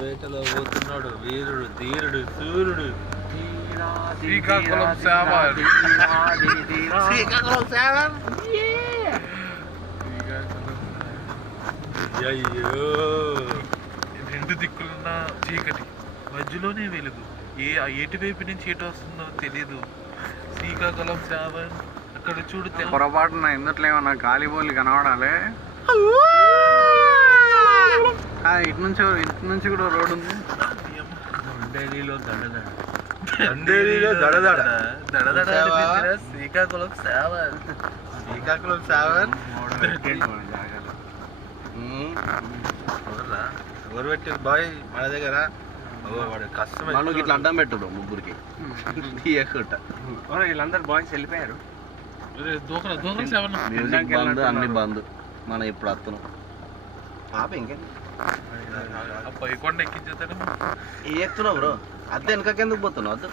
వేటలో పోతున్నాడు వీరుడు ధీరుడు సూర్యుడు. శ్రీకాకుళం సేవన్. శ్రీకాకుళం సేవన్. అయ్యో రెండు దిక్కులున్న చీకటి, మధ్యలోనే వెలుగు. ఎటువైపు నుంచి ఎటు వస్తుందో తెలీదు. శ్రీకాకుళం సేవన్. అక్కడ చూడు, పొరపాటున ఇందుట్లో ఏమన్నా గాలిబోలి కనబడాలి. ఇటు నుంచి కూడా రోడ్డు ఉంది. ఢిల్లీలో దడదడ శ్రీకాకుళం సేవన్. శ్రీకాకుళం సేవన్. ఎవరు పెట్టారు బాయ్ మన దగ్గర? వాడు కష్టం. ఇట్లా అడ్డం పెట్టు ముగ్గురికి తీయకుండా. వీళ్ళందరూ బాయ్స్ వెళ్ళిపోయారు. మ్యూజిక్ బంద్, అన్ని బంద్. మనం ఇప్పుడు వస్తున్నాం. పైకొండ ఎక్కించేస్తాడు. ఎక్కుతున్నావు బ్రో. అద్దె వెనకకెందుకు పోతున్నావు? అద్దు